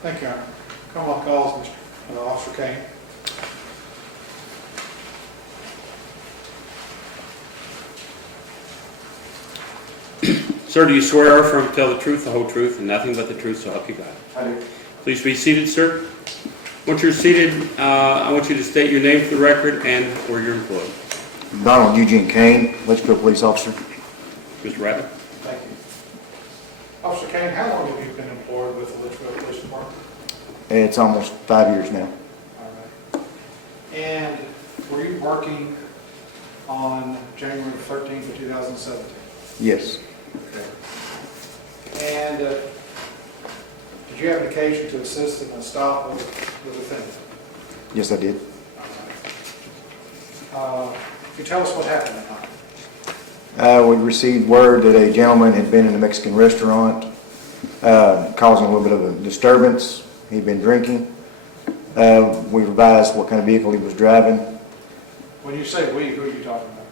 Thank you, Your Honor. Come on, calls, Mr. Officer Cain. Sir, do you swear or affirm to tell the truth, the whole truth, and nothing but the truth, so help you God? I do. Please be seated, sir. Once you're seated, I want you to state your name for the record and where you're employed. Donald Eugene Cain, Leitchfield Police Officer. Mr. Ratley? Thank you. Officer Cain, how long have you been employed with the Leitchfield Police Department? It's almost 5 years now. All right. And were you working on January 13th of 2017? Yes. Okay. And did you have an occasion to assist in a stop with the defendant? Yes, I did. All right. Can you tell us what happened that night? We received word that a gentleman had been in a Mexican restaurant, causing a little bit of a disturbance. He'd been drinking. We advised what kind of vehicle he was driving. When you say we, who are you talking about?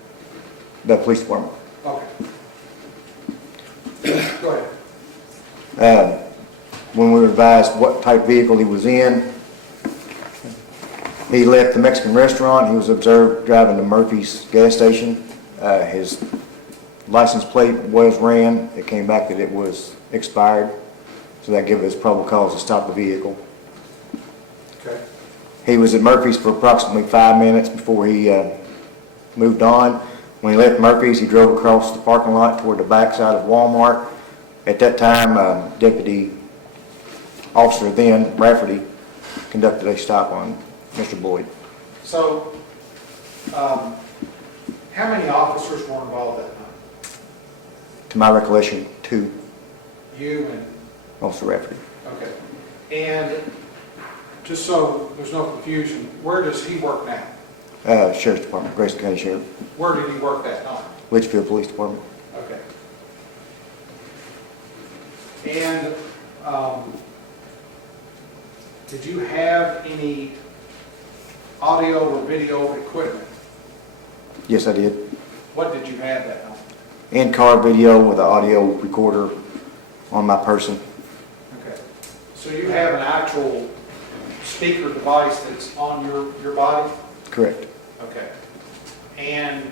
The police department. Okay. Go ahead. When we were advised what type of vehicle he was in, he left the Mexican restaurant. He was observed driving to Murphy's gas station. His license plate was ran. It came back that it was expired, so that gave us probable cause to stop the vehicle. Okay. He was at Murphy's for approximately 5 minutes before he moved on. When he left Murphy's, he drove across the parking lot toward the backside of Walmart. At that time, Deputy Officer then, Rafferty, conducted a stop on Mr. Boyd. So, how many officers were involved that night? To my recollection, 2, You and, Officer Rafferty. okay. And just so there's no confusion, where does he work now? Sheriff's Department, Grayson County Sheriff. Where did he work that night? Leitchfield Police Department. Okay. And did you have any audio or video equipment? Yes, I did. What did you have that night? In-car video with an audio recorder on my person. Okay. So you have an actual speaker device that's on your body? Correct. Okay. And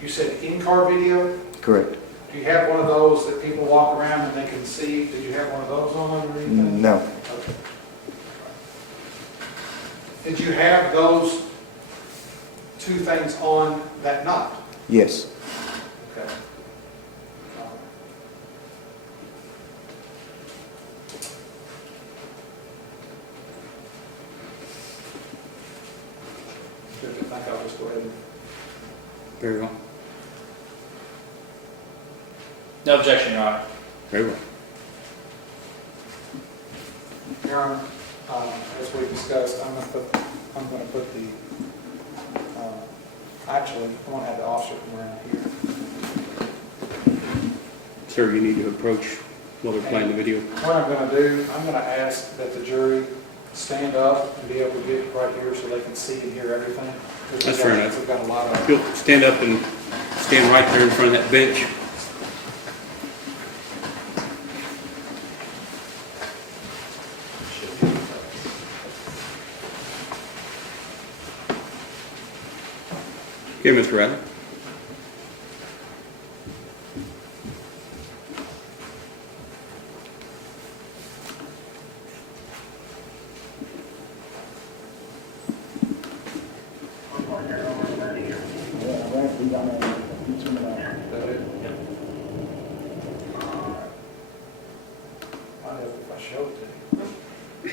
you said in-car video? Correct. Do you have one of those that people walk around and they can see? Did you have one of those on or anything? No. Okay. Did you have those two things on that night? Yes. Okay. I think I'll just go ahead and... Very well. No objection, Your Honor. Very well. Your Honor, as we discussed, I'm going to put the, actually, I'm going to have the officer come around here. Sir, you need to approach while they're playing the video. What I'm going to do, I'm going to ask that the jury stand up and be able to get right here so they can see and hear everything. That's fair enough. We've got a lot of... You'll stand up and stand right there in front of that bench. Okay, Mr. Ratley. If I show it to you.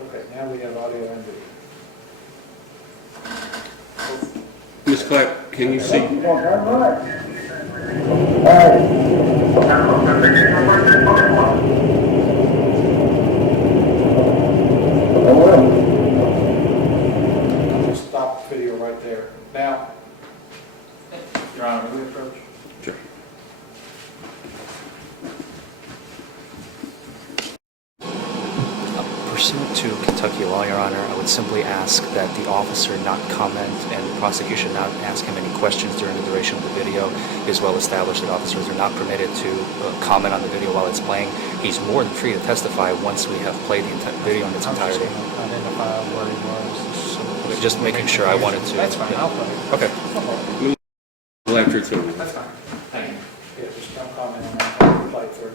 Okay, now we have audio and video. Ms. Clapp, can you see? I'll just stop the video right there. Now, Your Honor, may we approach? Sure. Pursuant to Kentucky law, Your Honor, I would simply ask that the officer not comment and the prosecution not ask him any questions during the duration of the video. It is well established that officers are not permitted to comment on the video while it's playing. he's more than free to testify once we have played the video in its entirety. Identify where he was. Just making sure I wanted to. That's fine, I'll play. Okay. After it's over. That's fine. Thank you. Yeah, just don't comment on that, I'll play through.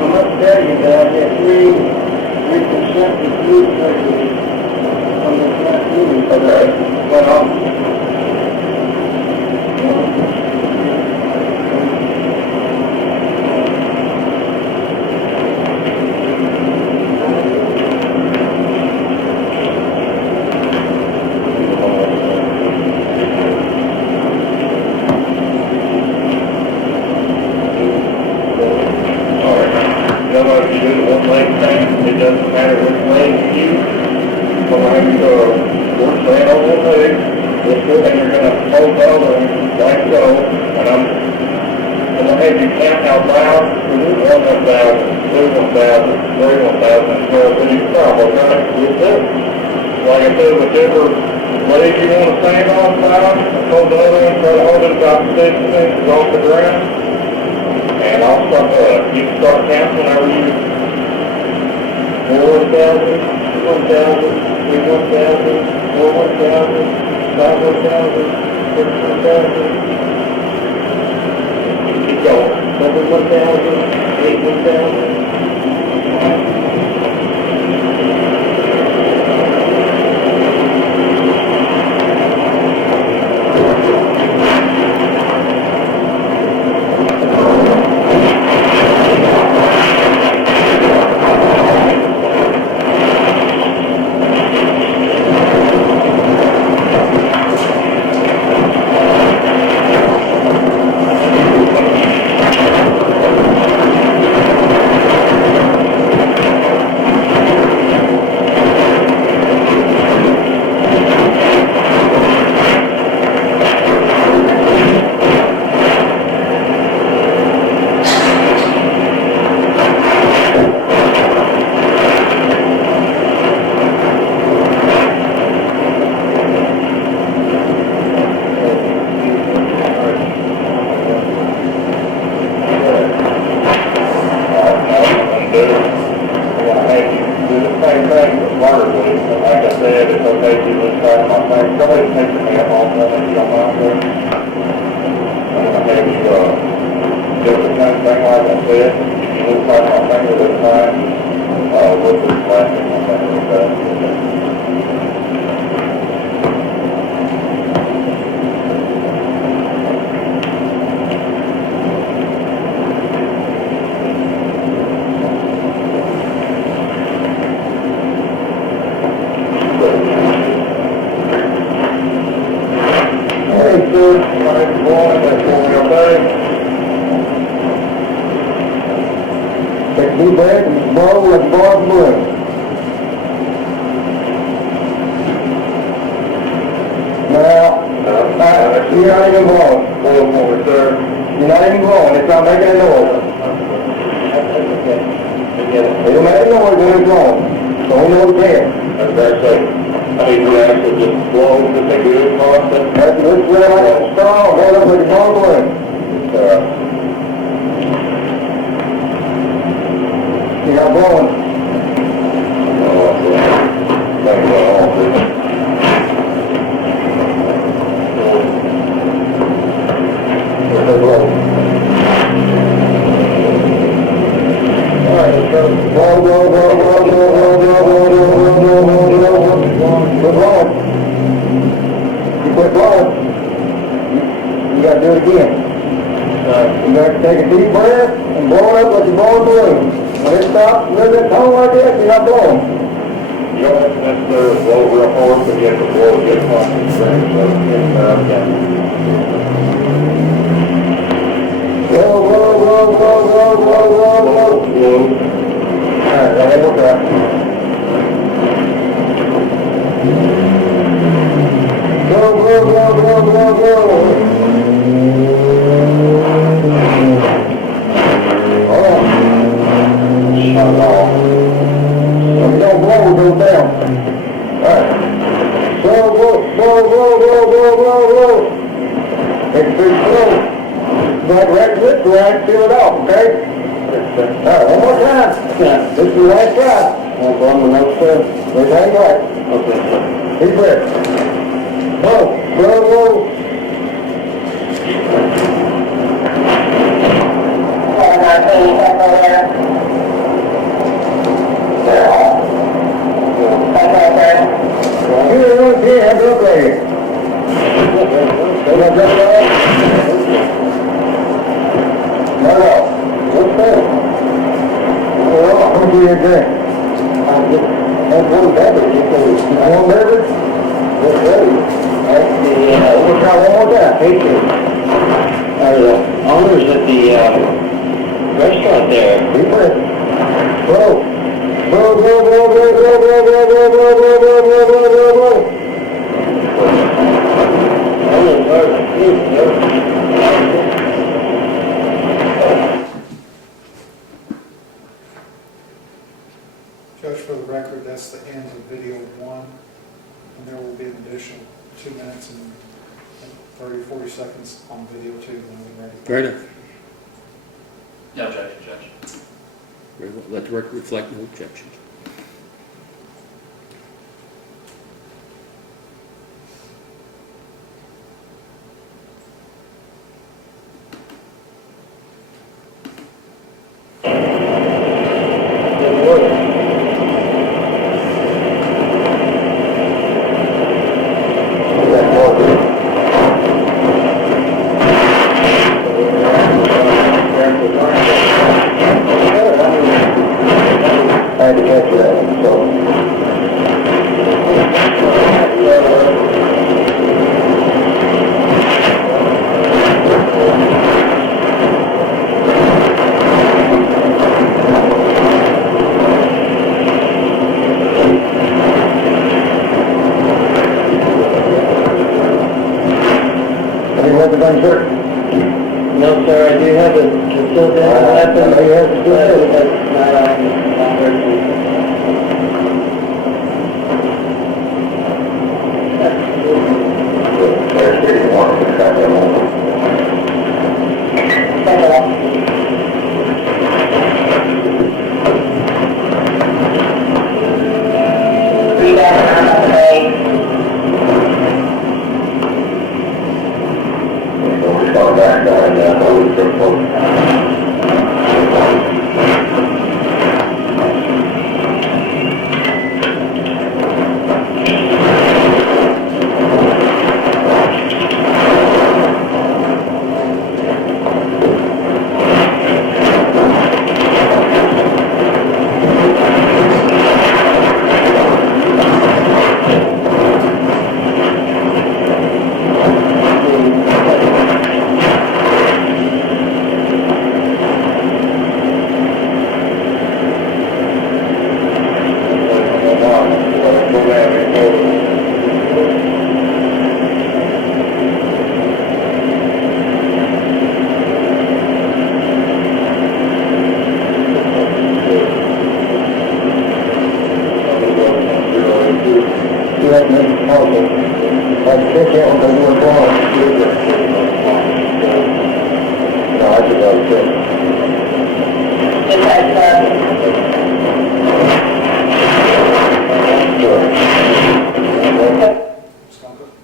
I'm up there, you guys, at 3. leg thing, it doesn't matter which leg you use. But when we're staying over the leg, and you're gonna hold the other one like so, and I'm gonna have you count out loud, 1,000, 2, 1,000, 3, 1,000, and 12, and you stop, okay? Yes, sir. Like I said, whichever leg you want to stand on, loud, hold the other one, try to hold it about 6 inches off the ground. And I'll start, you can start counting whenever you 4,000, 1,000, 3, 1,000, 4, 1,000, 5, 1,000, 6, 1,000. Keep going. 7, 1,000, 8, 1,000. Owners at the restaurant there. Whoa. Judge, for the record, that's the end of video 1, and there will be an additional 2 minutes and 30, 40 seconds on video 2 when we're ready. Fair enough. No objection, Judge. Very well. Let the record reflect no objections. No, sir, I do have a consultant weapon. I have a consultant that's not on person.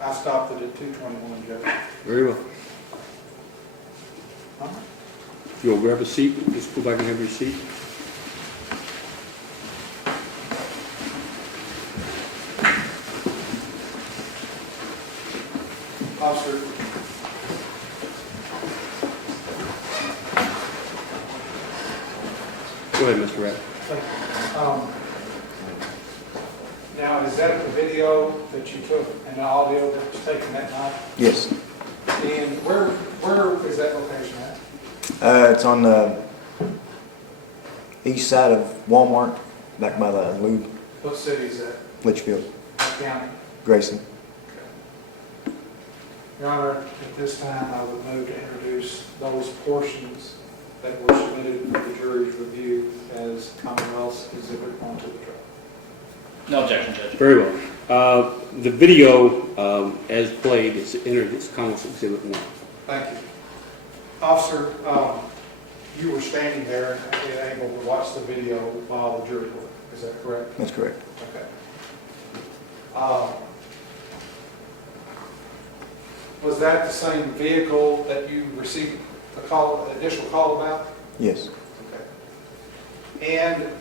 I stopped it at 2:21, Judge. Very well. If you'll grab a seat, just go back and have your seat. Officer. Go ahead, Mr. Ratt. Thank you. Now, is that the video that you took and the audio that was taken that night? Yes. And where is that location at? It's on the east side of Walmart, back by the What city is that? Leitchfield, What county? Grayson. Your Honor, at this time, I would move to introduce those portions that were submitted for the jury's review as Commonwealth's exhibit onto the trial. No objection, Judge. Very well. The video, as played, is entered as Commonwealth's Exhibit 1. Thank you. Officer, you were standing there and able to watch the video while the jury worked. Is that correct? That's correct. Okay. Was that the same vehicle that you received an additional call about? Yes. Okay. And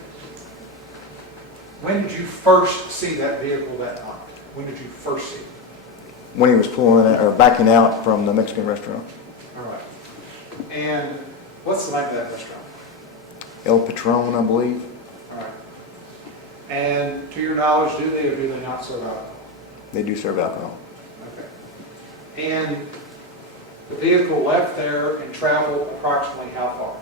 when did you first see that vehicle that night? When did you first see it? When he was pulling out, or backing out from the Mexican restaurant. All right. And what's the name of that restaurant? El Patron, I believe. All right. And to your knowledge, do they or do they not serve alcohol? They do serve alcohol. Okay. And the vehicle left there and traveled approximately how far?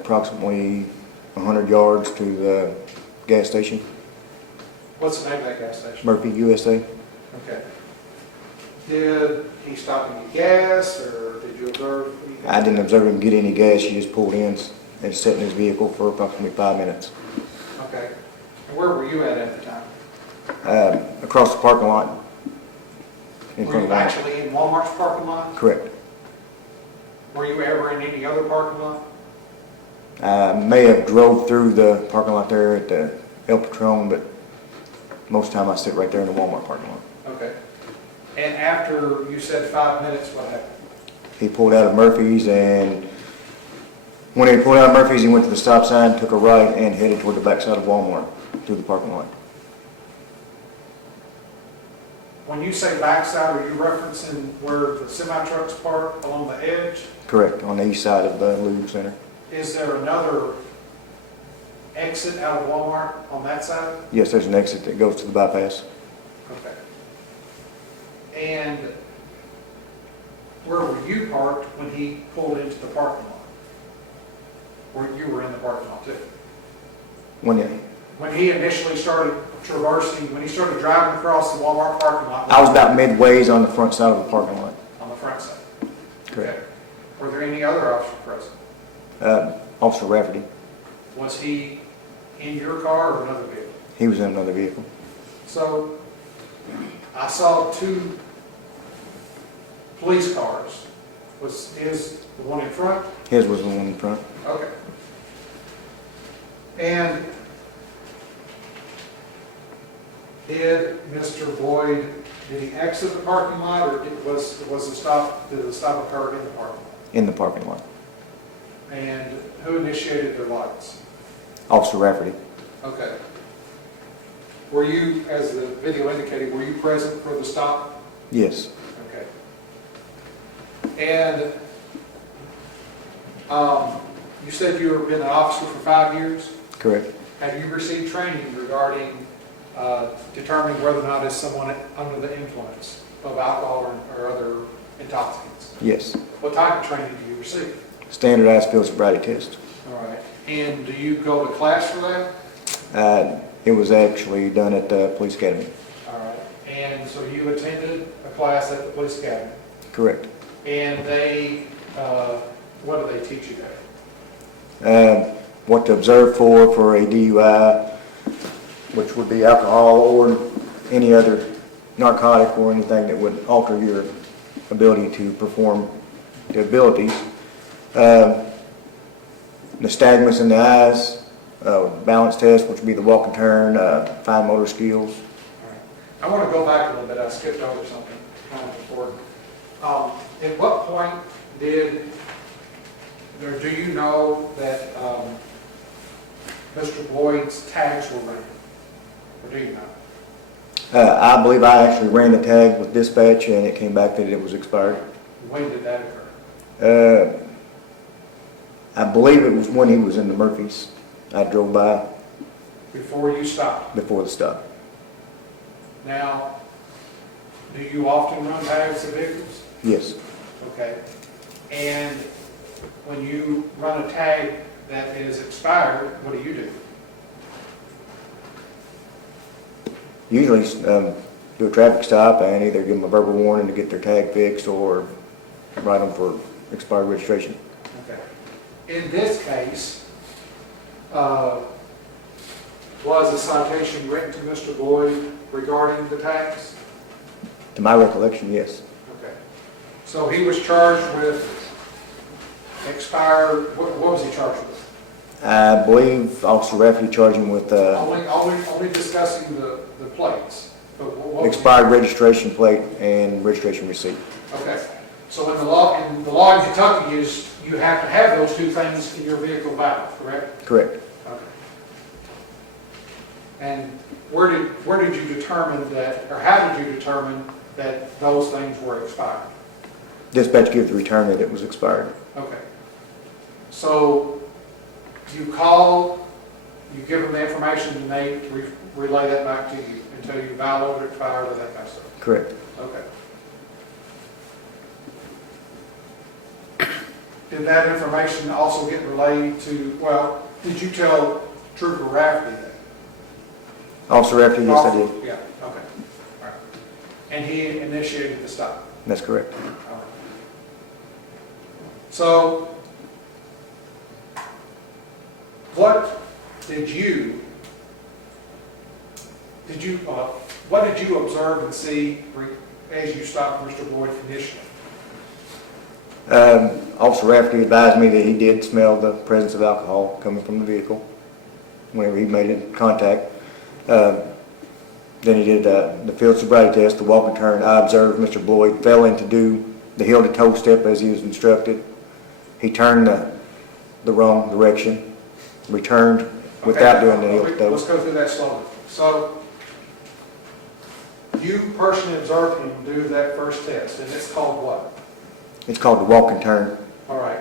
Approximately 100 yards to the gas station, What's the name of that gas station? Murphy, USA. Okay. Did he stop and get gas, or did you observe? I didn't observe him get any gas. He just pulled in, and sat in his vehicle for approximately 5 minutes. Okay. And where were you at the time? Across the parking lot. In Were front you of Walmart. actually in Walmart's parking lot? Correct. Were you ever in any other parking lot? I may have drove through the parking lot there at the El Patron, but most of the time I sit right there in the Walmart parking lot. Okay. And after you said 5 minutes, what happened? He pulled out of Murphy's, and when he pulled out of Murphy's, he went to the stop sign, took a right, and headed toward the backside of Walmart through the parking lot. When you say backside, are you referencing where the semi-trucks park along the edge? Correct, on the east side of the Louisville Center. Is there another exit out of Walmart on that side? Yes, there's an exit that goes to the bypass. Okay. And where were you parked when he pulled into the parking lot? Where you were in the parking lot too? When he initially started traversing, when he started driving across the Walmart parking lot? I was about midways on the front side of the parking lot. On the front side? Correct. Okay. Were there any other officers present? Officer Rafferty, Was he in your car or another vehicle? he was in another vehicle. So I saw 2 police cars. Was his the one in front? His was the one in front. Okay. And did Mr. Boyd, did he exit the parking lot, or did the stop occur in the parking lot? In the parking lot. And who initiated their lights? Officer Rafferty. Okay. Were you, as the video indicated, were you present for the stop? Yes. Okay. And you said you have been an officer for 5 years? Correct. Have you received training regarding determining whether or not is someone under the influence of alcohol or other intoxicants? Yes. What type of training do you receive? Standardized field sobriety test. All right. And do you go to class for that? It was actually done at the police academy. All right. And so you attended a class at the police academy? Correct. And they, what do they teach you there? What to observe for a DUI, which would be alcohol or any other narcotic or anything that would alter your ability to perform the abilities. Nystagmus in the eyes, balance test, which would be the walk and turn, fine motor skills. All right. I want to go back a little bit. I skipped over something kind of important. At what point do you know that Mr. Boyd's tags were ran? Or do you know? I believe I actually ran the tag with dispatch and it came back that it was expired. When did that occur? I believe it was when he was in the Murphys. I drove by Before you stopped. before the stop. Now, do you often run tags of vehicles? Yes. Okay. And when you run a tag that is expired, what do you do? Usually do a traffic stop and either give them a verbal warning to get their tag fixed or write them for expired registration. Okay. In this case, was a citation written to Mr. Boyd regarding the tags? To my recollection, yes. Okay. So he was charged with expired, what was he charged with? I believe Officer Rafferty charged him with Only discussing the plates. But what was he- expired registration plate and registration receipt. Okay. So in the law in Kentucky is you have to have those 2 things in your vehicle valid, correct? Correct. Okay. And where did you determine that, or how did you determine that those things were expired? Dispatch gives the return that it was expired. Okay. So you call, you give them the information, and they relay that back to you and tell you valid or expired or that kind of stuff? Correct. Okay. Did that information also get relayed to, well, did you tell Trooper Rafferty that? Officer Rafferty, yes, I did. Yeah, okay. All right. And he initiated the stop? That's correct. All right. So, what did you observe and see as you stopped Mr. Boyd initially? Officer Rafferty advised me that he did smell the presence of alcohol coming from the vehicle whenever he made contact. Then he did the field sobriety test, the walk and turn. I observed Mr. Boyd failing to do the heel to toe step as he was instructed. He turned the wrong direction, returned without doing the heel to toe. Let's go through that slowly. So, you personally observed him do that first test, and it's called what? It's called the walk and turn. All right.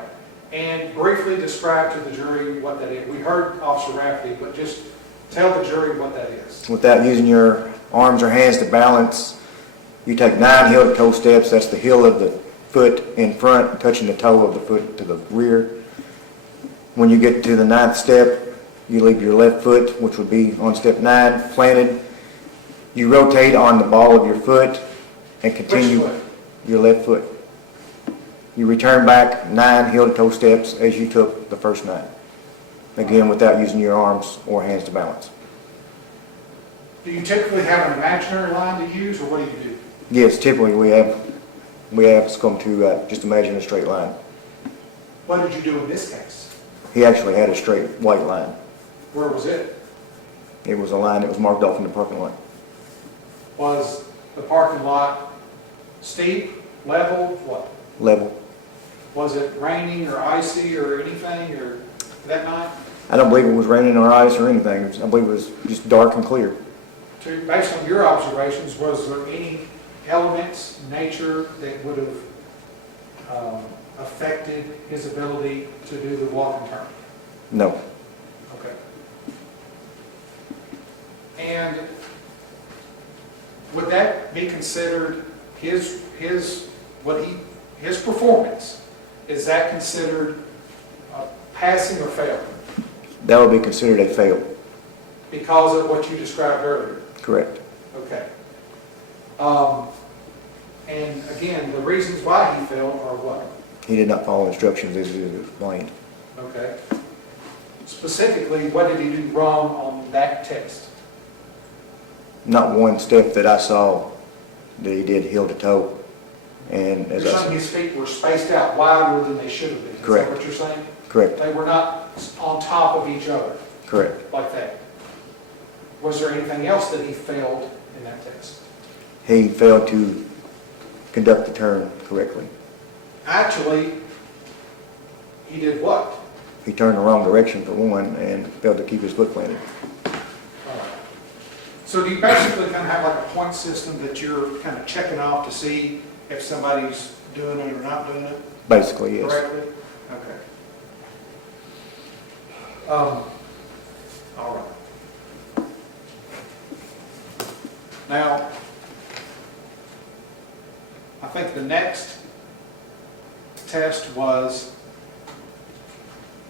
And briefly describe to the jury what that is. We heard Officer Rafferty, but just tell the jury what that is. Without using your arms or hands to balance, you take 9 heel to toe steps. That's the heel of the foot in front, touching the toe of the foot to the rear. When you get to the 9th step, you leave your left foot, which would be on step 9, planted. You rotate on the ball of your foot and continue. Which foot? Your left foot. You return back 9 heel to toe steps as you took the first 9. Again, without using your arms or hands to balance. Do you typically have an imaginary line to use, or what do you do? Yes, typically we have it's come to just imagine a straight line. What did you do in this case? He actually had a straight white line. Where was it? It was a line that was marked off in the parking lot. Was the parking lot steep, level, what? Level. Was it raining or icy or anything, or that night? I don't believe it was raining or ice or anything. I believe it was just dark and clear. Based on your observations, was there any elements, nature, that would have affected his ability to do the walk and turn? No. Okay. And would that be considered his performance? Is that considered passing or failing? That would be considered a fail. Because of what you described earlier? Correct. Okay. And again, the reasons why he failed are what? He did not follow instructions as he explained. Okay. Specifically, what did he do wrong on that test? Not one step that I saw that he did heel to toe. And You're as I saying said, his feet were spaced out wider than they should have been? Correct. Is that what you're saying? correct, They were not on top of each other correct. like that? Was there anything else that he failed in that test? He failed to conduct the turn correctly. Actually, he did what? He turned the wrong direction for one and failed to keep his foot planted. So do you basically kind of have like a point system that you're kind of checking off to see if somebody's doing it or not doing it Basically, yes. correctly? Okay. All right. Now, I think the next test was,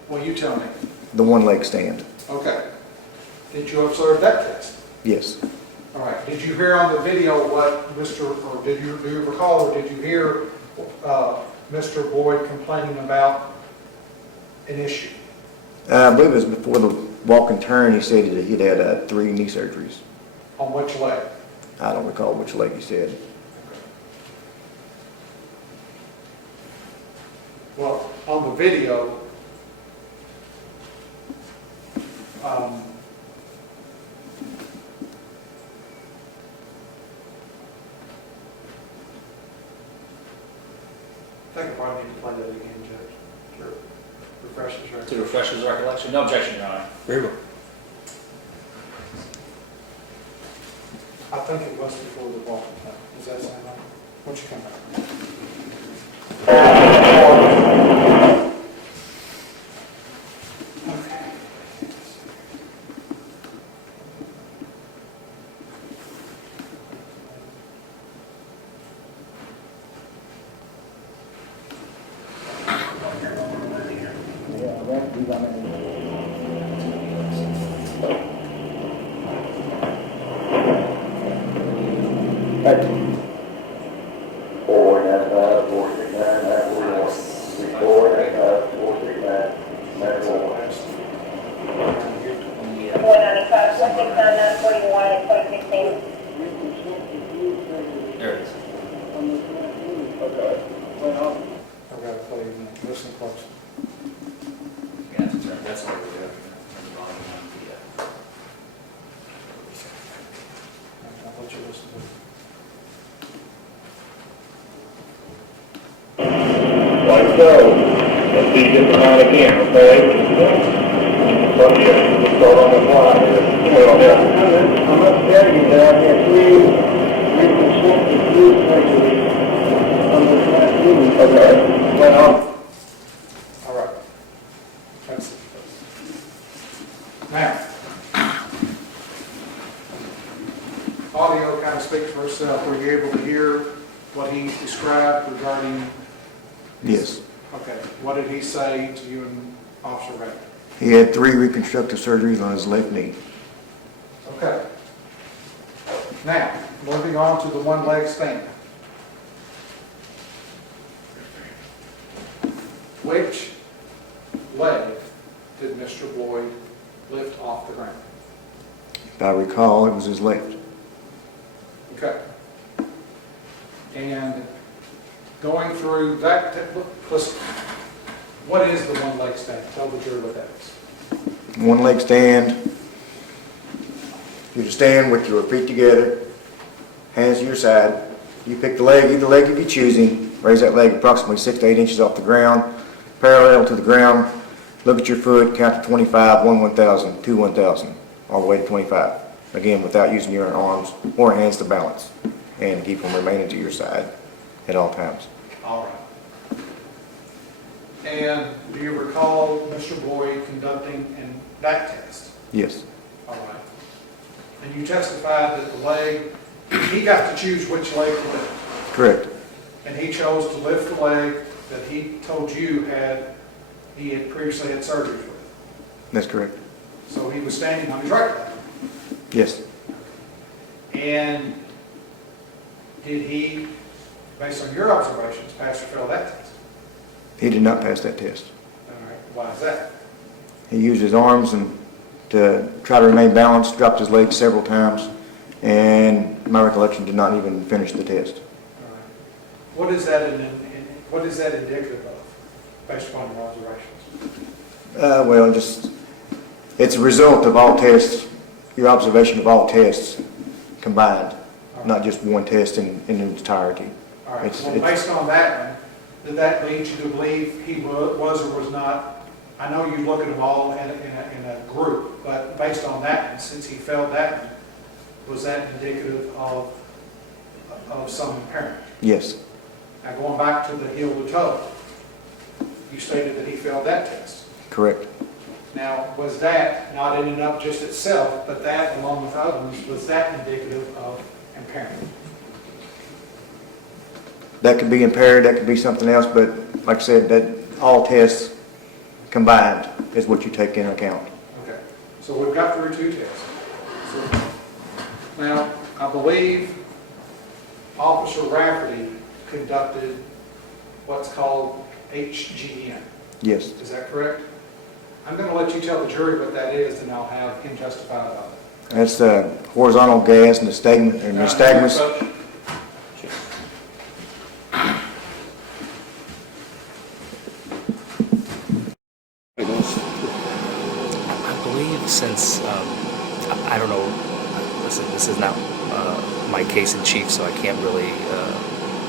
well, you tell me. The one leg stand, Okay. Did you observe that test? yes. All right. Did you hear on the video what do you recall, or did you hear Mr. Boyd complaining about an issue? I believe it was before the walk and turn, he said that he'd had 3 knee surgeries. On which leg? I don't recall which leg he said. Well, on the video, I think I probably need to play that again, Judge. Sure. Refresh his record. To refresh his recollection, no objection, Your Honor. Very well. I think it was before the walk and turn. Does that sound right? What'd you come back? Okay. 4495, 169941 in 2016. There it is. Okay. Well, I've got to play it, listen close. You have to turn, that's what we have. Turn the volume on I'll let you listen to it. like so. Let's see just the line again, okay? But yeah, we'll start on the fly here. Well, yeah. I'm upstairs, you there, I have three reconstructed views surgery on the last room. Okay. Well, All right. That's it. Now, audio kind of speaks for itself. Were you able to hear what he described regarding? Yes. Okay. What did he say to you and Officer Ratley? He had 3 reconstructive surgeries on his left knee. Okay. Now, moving on to the one leg stand. Which leg did Mr. Boyd lift off the ground? If I recall, it was his left. Okay. And going through that, listen, what is the one leg stand? Tell the jury what that is. One leg stand, you just stand with your feet together, hands to your side. You pick the leg, either leg if you're choosing, raise that leg approximately 6 to 8 inches off the ground, parallel to the ground, look at your foot, count to 25, 1 1,000, 2 1,000, all the way to 25. Again, without using your arms or hands to balance, and keep them remaining to your side at all times. All right. And do you recall Mr. Boyd conducting that test? Yes, All right. And you testified that the leg, he got to choose which leg to lift. correct. And he chose to lift the leg that he told you he had previously had surgery with. That's correct. So he was standing on his right leg. Yes, And did he, based on your observations, pass or fail that test? he did not pass that test. All right. Why is that? He used his arms and to try to remain balanced, dropped his legs several times, and my recollection did not even finish the test. All right. What is that indicative of, based upon your observations? Well, it's a result of all tests, your observation of all tests combined, not just one test in its entirety. All right. It's- Well, it's- based on that one, did that lead you to believe he was or was not? I know you look at them all in a group, but based on that, and since he failed that one, was that indicative of some impairment? Yes, Now, going back to the heel to toe, you stated that he failed that test. correct. Now, was that, not in and of just itself, but that along with others, was that indicative of impairment? That could be impaired, that could be something else, but like I said, that all tests combined is what you take into account. Okay, so we've got through 2 tests. So, now, I believe Officer Rafferty conducted what's called HGM. Yes, Is that correct? I'm going to let you tell the jury what that is, and I'll have him testify about it. that's the horizontal gas and nystagmus. I believe since, I don't know, this is not my case in chief, so I can't really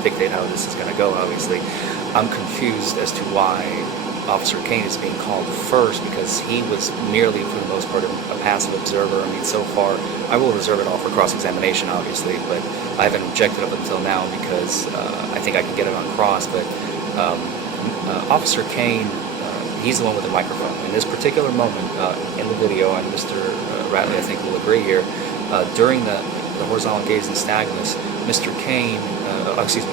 dictate how this is going to go, obviously. I'm confused as to why Officer Cain is being called first, because he was merely, for the most part, a passive observer. I mean, so far, I will reserve it all for cross-examination, obviously, but I haven't objected up until now because I think I can get it on cross, but Officer Cain, he's the one with the microphone. In this particular moment in the video, and Mr. Ratley, I think, will agree here, during the horizontal gaze and nystagmus,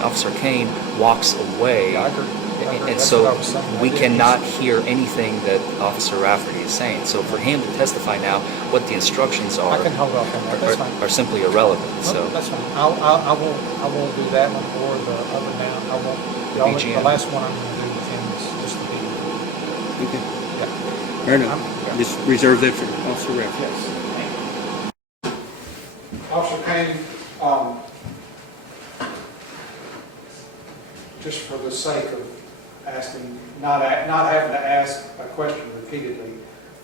Officer Cain walks away. I agree. And That's so what I was saying. we cannot hear anything that Officer Rafferty is saying. So for him to testify now, what the instructions I can hold off on that, that's fine. are simply irrelevant. No, So that's fine. I won't do that one or the other now. I won't. The BGM. The last one I'm going to do with him is just the BGM. okay. Yeah. Fair enough. Just reserve that for Officer Rafferty. Officer Cain, just for the sake of asking, not having to ask a question repeatedly,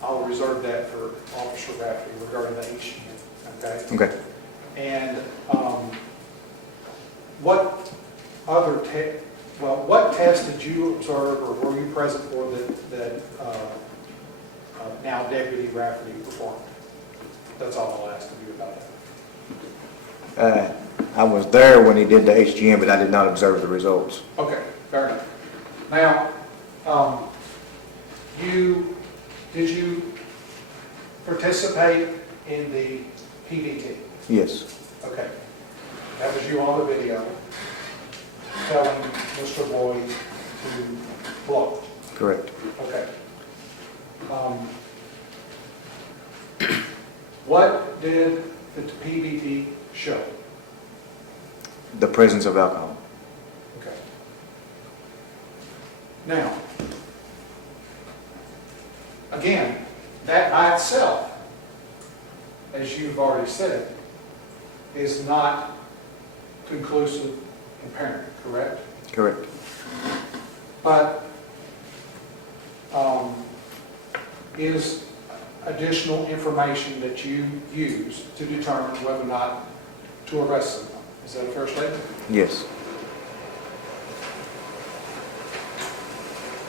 I'll reserve that for Officer Rafferty regarding the HGM, okay? Okay. And what other what test did you observe or were you present for that now Deputy Rafferty performed? That's all I'll ask of you about that. I was there when he did the HGM, but I did not observe the results. Okay, fair enough. Now, did you participate in the PDT? Yes, Okay. That was you on the video telling Mr. Boyd to blow. correct. Okay. What did the PDT show? The presence of alcohol. Okay. Now, again, that by itself, as you've already said, is not conclusive impairment, correct? Correct. But is additional information that you use to determine whether or not to arrest someone. Is that a fair statement? Yes.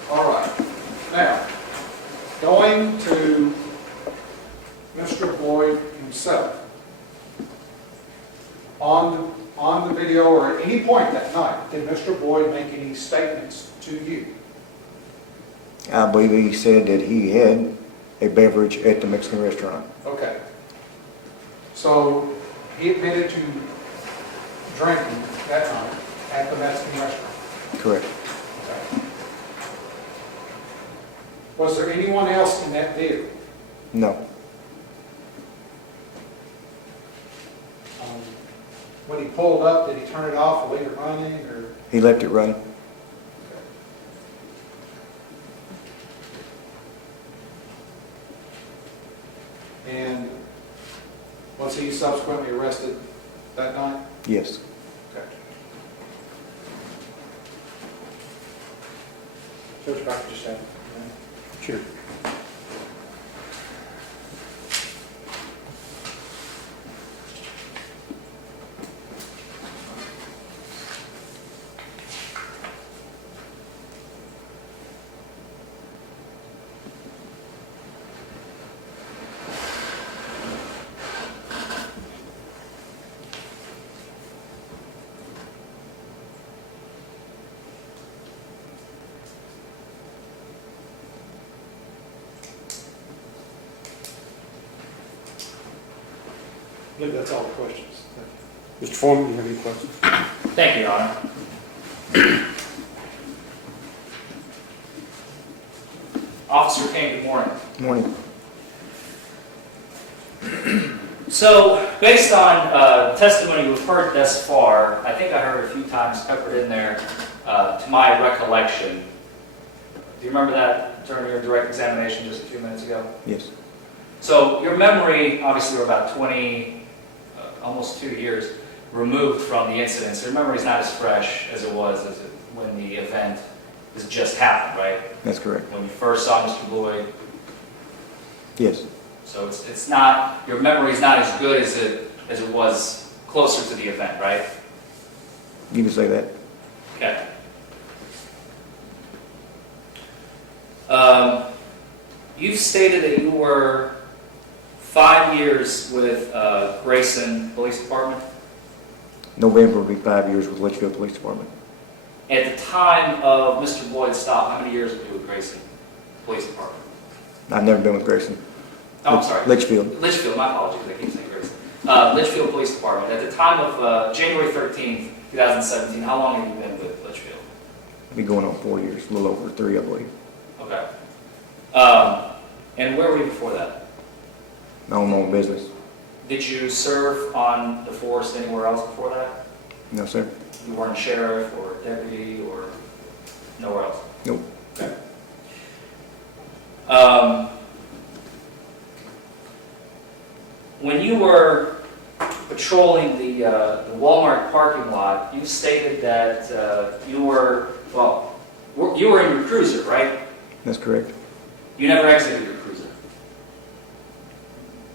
All right. Now, going to Mr. Boyd himself, on the video or at any point that night, did Mr. Boyd make any statements to you? I believe he said that he had a beverage at the Mexican restaurant. Okay. So he admitted to drinking that night at the Mexican restaurant. Correct. Okay. Was there anyone else in that vehicle? No. When he pulled up, did he turn it off or leave it running, or? He left it running. And was he subsequently arrested that night? Yes. Okay. Judge, if I could just have a minute. Sure. I believe that's all the questions. Mr. Foreman, do you have any questions? Thank you, Your Honor. Officer Cain, good morning. Morning. So, based on testimony we've heard thus far, I think I heard a few times peppered in there, to my recollection. Do you remember that during your direct examination just a few minutes ago? Yes. So, your memory, obviously, we're about 20, almost 2 years removed from the incident, so your memory's not as fresh as it was when the event has just happened, right? That's correct. When you first saw Mr. Boyd. Yes. So it's not, your memory's not as good as it was closer to the event, right? You can say that. Okay. You've stated that you were 5 years with Grayson Police Department. November will be 5 years with Leitchfield Police Department. At the time of Mr. Boyd's stop, how many years were you with Grayson Police Department? I've never been with Grayson. Oh, I'm sorry. Litchfield. Litchfield, my apologies, I keep saying Grayson. Litchfield Police Department. At the time of January 13th, 2017, how long have you been with Litchfield? Be going on 4 years, a little over 3, I believe. Okay. And where were you before that? I own my own business. Did you serve on the force anywhere else before that? No, sir. You weren't sheriff or deputy or nowhere else? Nope. Okay. when you were patrolling the Walmart parking lot, you stated that you were in your cruiser, right? That's correct. You never exited your cruiser.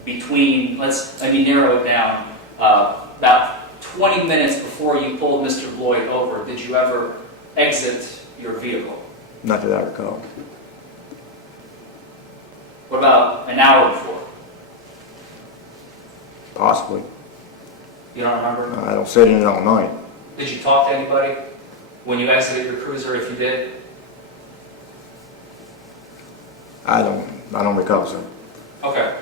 Between, let me narrow it down, about 20 minutes before you pulled Mr. Floyd over, did you ever exit your vehicle? Not that I recall. What about an hour before? Possibly. You don't remember? I don't sit in it all night. Did you talk to anybody when you exited your cruiser, if you did? I don't recall, sir. Okay.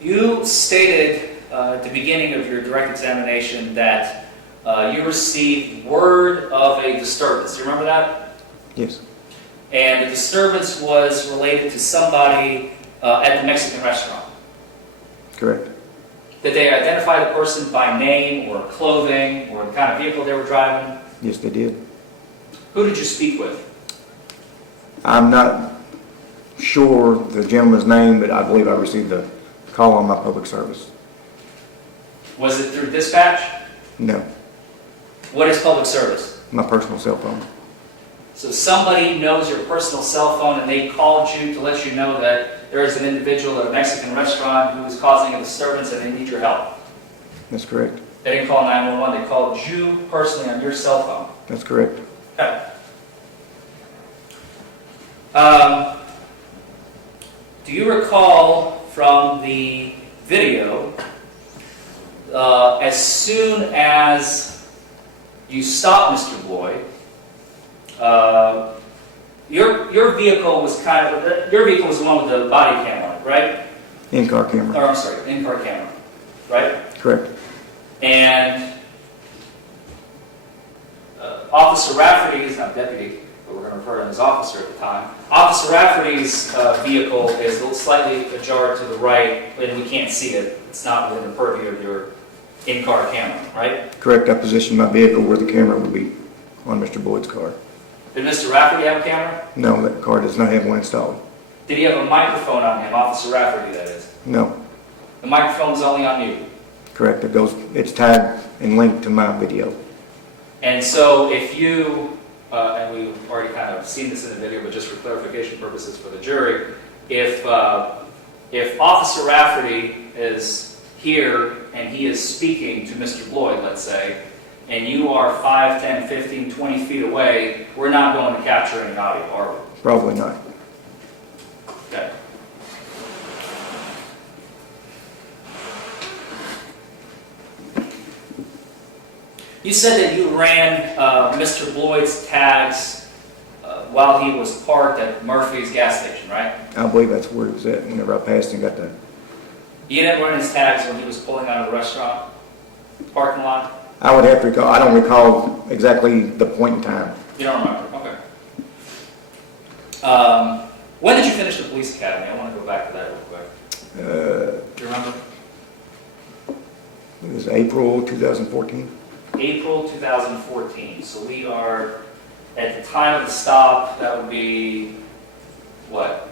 You stated at the beginning of your direct examination that you received word of a disturbance. Do you remember that? Yes. And the disturbance was related to somebody at the Mexican restaurant. Correct. Did they identify the person by name or clothing or the kind of vehicle they were driving? Yes, they did. Who did you speak with? I'm not sure the gentleman's name, but I believe I received a call on my public service. Was it through dispatch? No, What is public service? my personal cell phone. So somebody knows your personal cell phone and they called you to let you know that there is an individual at a Mexican restaurant who is causing a disturbance and they need your help. That's correct. They didn't call 911, they called you personally on your cell phone. That's correct. Okay. Do you recall from the video, as soon as you stopped Mr. Floyd, your vehicle was the one with the body cam on it, right? In-car camera. Or I'm sorry, in-car camera, right? Correct. And Officer Rafferty is not deputy, but we're going to refer to him as officer at the time. Officer Rafferty's vehicle is slightly ajar to the right, and we can't see it. It's not within the purview of your in-car camera, right? Correct. I positioned my vehicle where the camera would be on Mr. Boyd's car. Did Mr. Rafferty have a camera? No, that car does not have one installed. Did he have a microphone on him, Officer Rafferty, that is? No. The microphone's only on you. Correct. It's tagged and linked to my video. And so if you, and we've already kind of seen this in the video, but just for clarification purposes for the jury, if Officer Rafferty is here and he is speaking to Mr. Floyd, let's say, and you are 5, 10, 15, 20 feet away, we're not going to capture any audio, are we? Probably not. Okay. You said that you ran Mr. Floyd's tags while he was parked at Murphy's gas station, right? I believe that's where it was at whenever I passed and got that. You didn't run his tags when he was pulling out of the restaurant parking lot? I would have to recall. I don't recall exactly the point in time. You don't remember? Okay. When did you finish the police academy? I want to go back to that real quick. Do you remember? It was April 2014. April 2014. So we are, at the time of the stop, that would be, what,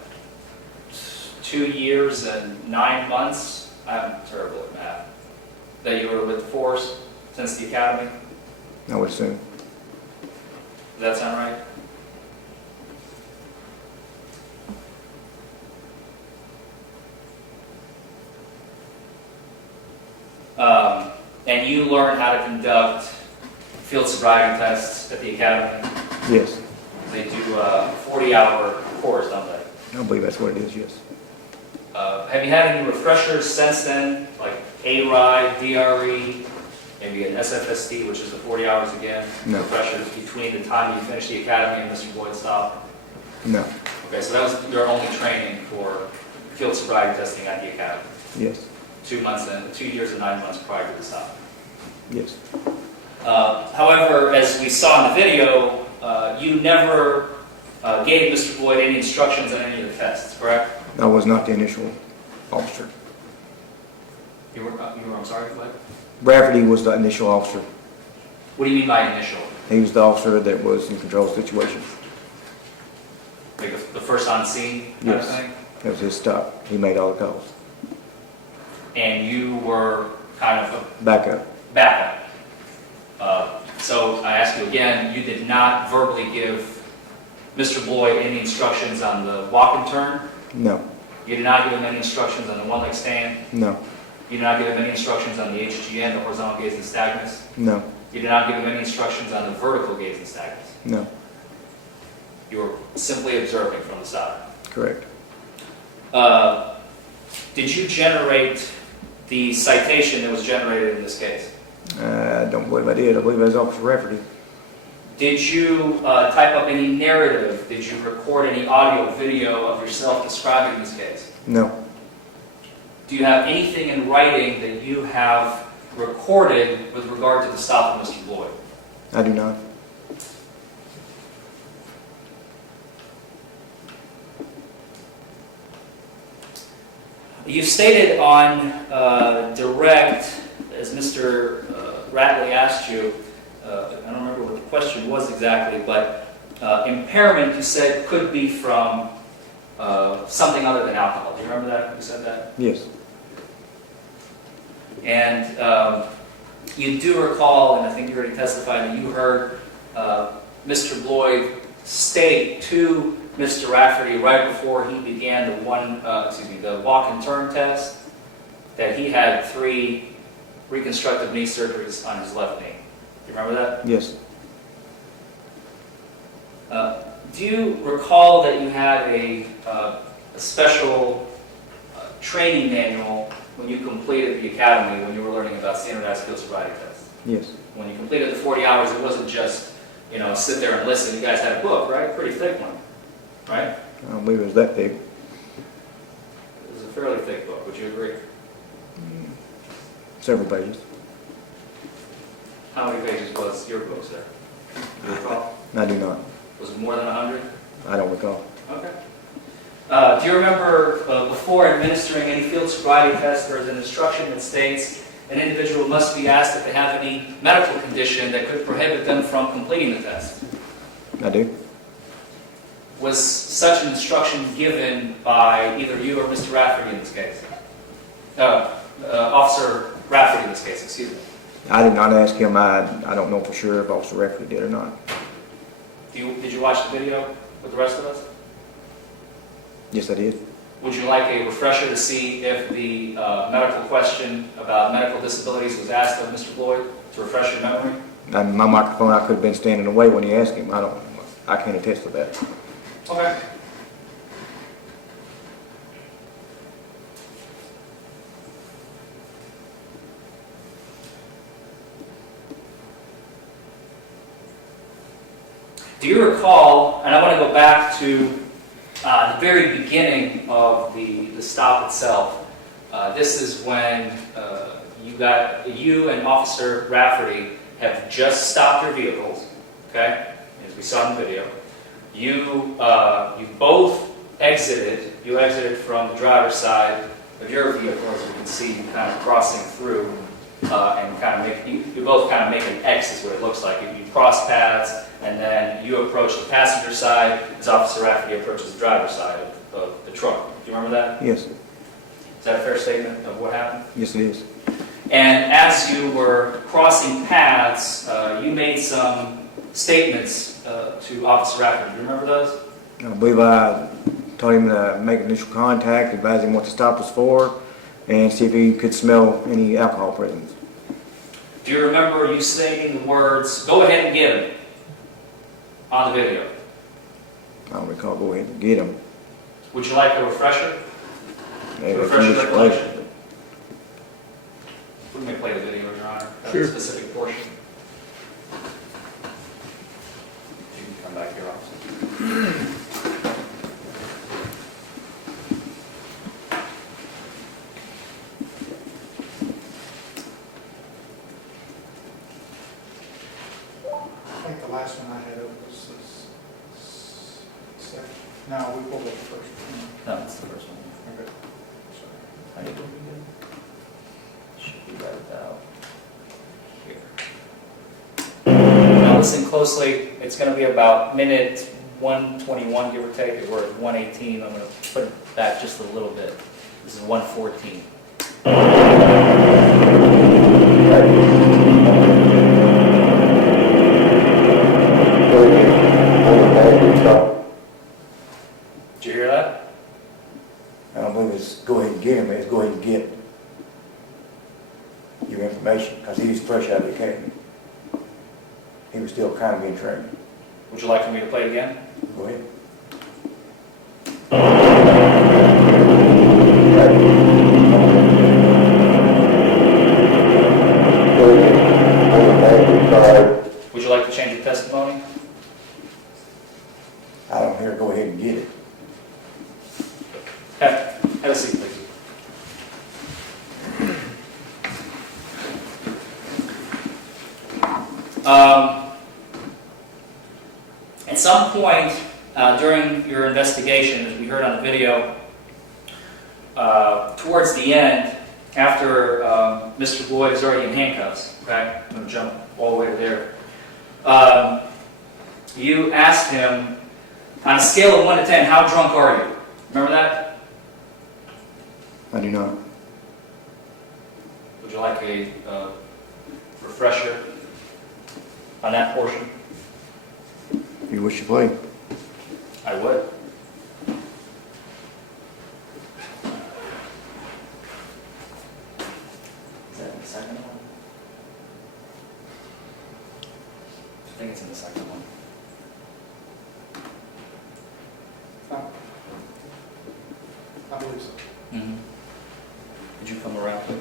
2 years and 9 months? I'm terrible at math. That you were with the force since the academy? I would assume. Does that sound right? And you learned how to conduct field sobriety tests at the academy? Yes. They do a 40-hour course, don't they? I believe that's what it is, yes. Have you had any refreshers since then, like A-RIDE, DRE, maybe an SFST, which is the 40 hours again? No. Refreshers between the time you finished the academy and Mr. Floyd's stop? No. Okay, so that was your only training for field sobriety testing at the academy? Yes. 2 years and 9 months prior to the stop. Yes. However, as we saw in the video, you never gave Mr. Floyd any instructions on any of the tests, correct? I was not the initial officer. You were I'm sorry, what? Rafferty was the initial officer. What do you mean by initial? He was the officer that was in control of the situation. Like the first on scene kind of Yes. thing? It was his stop. He made all the calls. And you were kind of a Backup. backup. So I ask you again, you did not verbally give Mr. Boyd any instructions on the walk and turn? No. You did not give him any instructions on the one-leg stand? No. You did not give him any instructions on the HGN, the horizontal gaze and nystagmus? No. You did not give him any instructions on the vertical gaze and nystagmus? No. You were simply observing from the side. Correct. Did you generate the citation that was generated in this case? I don't believe I did. I believe it was Officer Rafferty. Did you type up any narrative? Did you record any audio, video of yourself describing this case? No. Do you have anything in writing that you have recorded with regard to the stop of Mr. Boyd? I do not. You stated on direct, as Mr. Ratley asked you, I don't remember what the question was exactly, but impairment, you said, could be from something other than alcohol. Do you remember that? You said that? Yes. And you do recall, and I think you already testified, that you heard Mr. Boyd state to Mr. Rafferty right before he began the the walk and turn test, that he had 3 reconstructive knee surgeries on his left knee. Do you remember that? Yes. Do you recall that you had a special training manual when you completed the academy, when you were learning about standardized field sobriety tests? Yes. When you completed the 40 hours, it wasn't just, sit there and listen. You guys had a book, right? Pretty thick one, right? I don't believe it was that big. It was a fairly thick book. Would you agree? Several pages. How many pages was your book, sir? Do you recall? I do not. Was it more than 100? I don't recall. Okay. Do you remember before administering any field sobriety test, there is an instruction that states an individual must be asked if they have any medical condition that could prohibit them from completing the test? I do. Was such an instruction given by either you or Mr. Rafferty in this case? Officer Rafferty in this case, excuse me. I did not ask him. I don't know for sure if Officer Rafferty did or not. Did you watch the video with the rest of us? Yes, I did. Would you like a refresher to see if the medical question about medical disabilities was asked of Mr. Boyd to refresh your memory? And my microphone, I could have been standing away when he asked him. I can't attest to that. Okay. Do you recall, and I want to go back to the very beginning of the stop itself. This is when you and Officer Rafferty have just stopped your vehicles, okay, as we saw in the video. You both exited. You exited from the driver's side of your vehicle, as you can see, kind of crossing through, and kind of you both kind of make an X, is what it looks like. You cross paths, and then you approach the passenger side as Officer Rafferty approaches the driver's side of the truck. Do you remember that? Yes. Is that a fair statement of what happened? Yes, it is. And as you were crossing paths, you made some statements to Officer Rafferty. Do you remember those? I believe I told him to make initial contact, advise him what the stop was for, and see if he could smell any alcohol presence. Do you remember you saying the words, "Go ahead and get him," on the video? I don't recall. Go ahead and get him. Would you like a refresher? Maybe To a few refresh your minutes recollection? later. We may play the video, Your Honor. That's Sure. a specific portion. You can come back here, Officer. I think the last one I had up was this second. No, we pulled up the first one. No, that's the first one. Okay. Sorry. I think we'll be good. Should be right about here. Now listen closely. It's going to be about minute 121, give or take. We're at 118. I'm going to put back just a little bit. This is 114. Did you hear that? I don't believe it's go ahead and get him, it's go ahead and get your information, because he was fresh out of the academy. He was still kind of being trained. Would you like for me to play it again? Go ahead. Would you like to change your testimony? I don't hear go ahead and get it. Have a seat, please. At some point during your investigation, as we heard on the video, towards the end, after Mr. Boyd is already in handcuffs, okay, I'm going to jump all the way to there, you asked him, on a scale of 1 to 10, how drunk are you? Remember that? I do not. Would you like a refresher on that portion? If you wish to play. I would. Is that in the second one? I think it's in the second one. I believe so. Mm-hmm. Did you come around to it?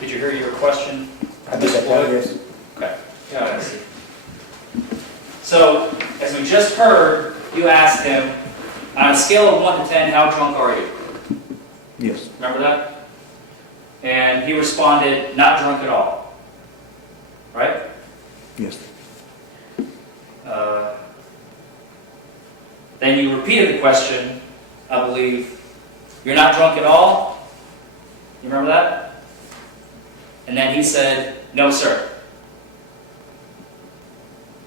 Did you hear your question? I did that, yes. Okay. Yeah, I see. So, as we just heard, you asked him, on a scale of 1 to 10, how drunk are you? Yes. Remember that? And he responded, not drunk at all. Right? Yes. Then you repeated the question, I believe, you're not drunk at all? You remember that? And then he said, no, sir.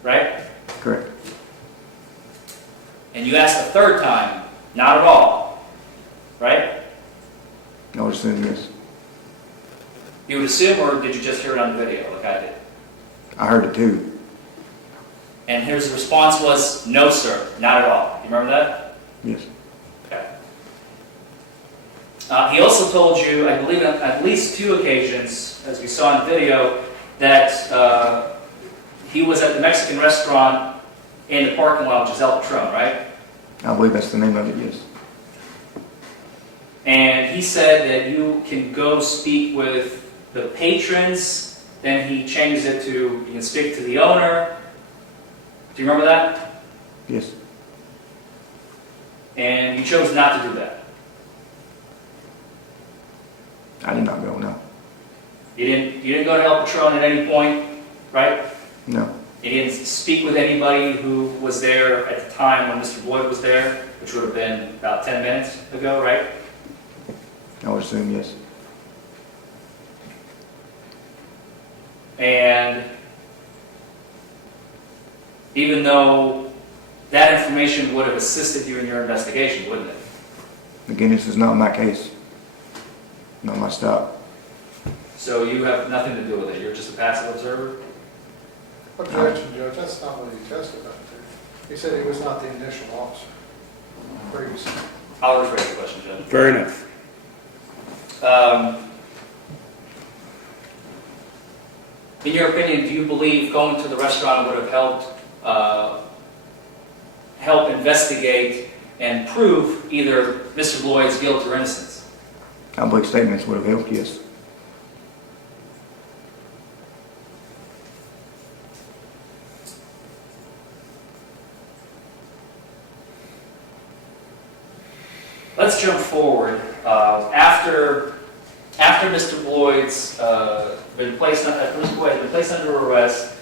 Right? Correct. And you asked a third time, not at all. Right? I would assume yes. You would assume, or did you just hear it on the video like I did? I heard it too. And his response was, no, sir, not at all. You remember that? Yes. Okay. He also told you, I believe on at least 2 occasions, as we saw in the video, that he was at the Mexican restaurant in the parking lot, which is El Patron, right? I believe that's the name of it, yes. And he said that you can go speak with the patrons then he changes it to, you can speak to the owner. Do you remember that? Yes. And you chose not to do that. I did not go, no. You didn't go to El Patron at any point, right? No. You didn't speak with anybody who was there at the time when Mr. Boyd was there, which would have been about 10 minutes ago, right? I would assume yes. And even though that information would have assisted you in your investigation, wouldn't it? Again, this is not my case. Not my stop. So you have nothing to do with it. You're just a passive observer? Objection, Judge, that's not what he testified to. He said he was not the initial officer previously. I'll rephrase the question, Judge. Fair enough. In your opinion, do you believe going to the restaurant would have help investigate and prove either Mr. Lloyd's guilt or innocence? I believe statements would have helped, yes. Let's jump forward. After Mr. Lloyd's been placed under arrest,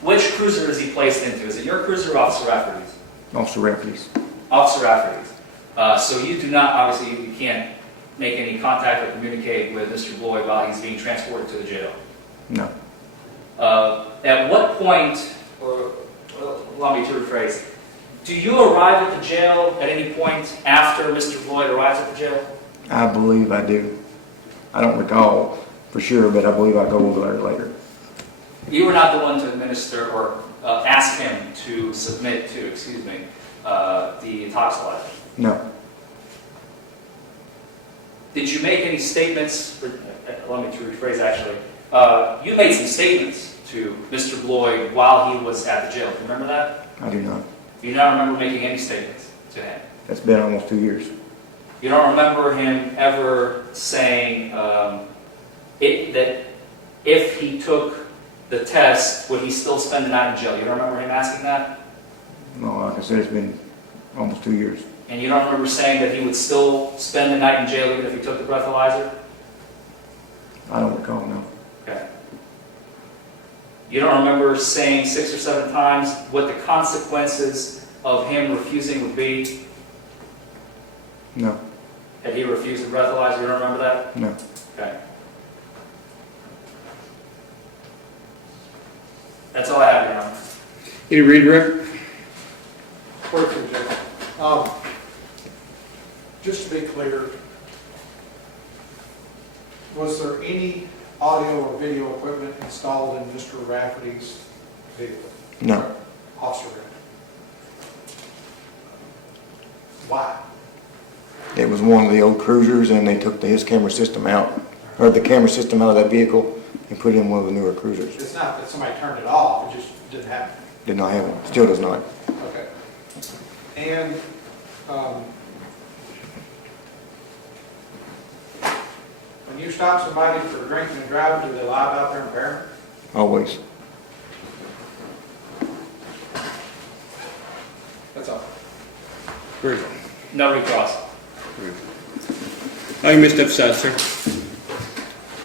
which cruiser is he placed into? Is it your cruiser or Officer Rafferty's? Officer Rafferty's. Officer Rafferty's. So you do not, obviously, you can't make any contact or communicate with Mr. Lloyd while he's being transported to the jail. No. At what point, or allow me to rephrase, do you arrive at the jail at any point after Mr. Lloyd arrives at the jail? I believe I do. I don't recall for sure, but I believe I go over there later. You were not the one to administer or ask him to submit to, the toxicology. No. Did you make any statements, allow me to rephrase actually, you made some statements to Mr. Lloyd while he was at the jail. Do you remember that? I do not. Do you not remember making any statements to him? That's been almost 2 years. You don't remember him ever saying that if he took the test, would he still spend the night in jail? You don't remember him asking that? No, like I said, it's been almost 2 years. And you don't remember saying that he would still spend the night in jail even if he took the breathalyzer? I don't recall, no. Okay. You don't remember saying 6 or 7 times what the consequences of him refusing would be? No. Had he refused the breathalyzer? You don't remember that? No. Okay. That's all I have, Your Honor. Any redirect? Quickly, Judge. Just to be clear, was there any audio or video equipment installed in Mr. Rafferty's vehicle? No. Officer Rafferty? Why? It was one of the old cruisers, and they took his camera system out, or the camera system out of that vehicle, and put it in one of the newer cruisers. It's not that somebody turned it off, it just didn't happen. Did not have one. Still does not. Okay. And when you stop somebody for drinking and driving, do they lie about their impairment? Always. That's all. Very well. No recross. Oh, you missed upside, sir.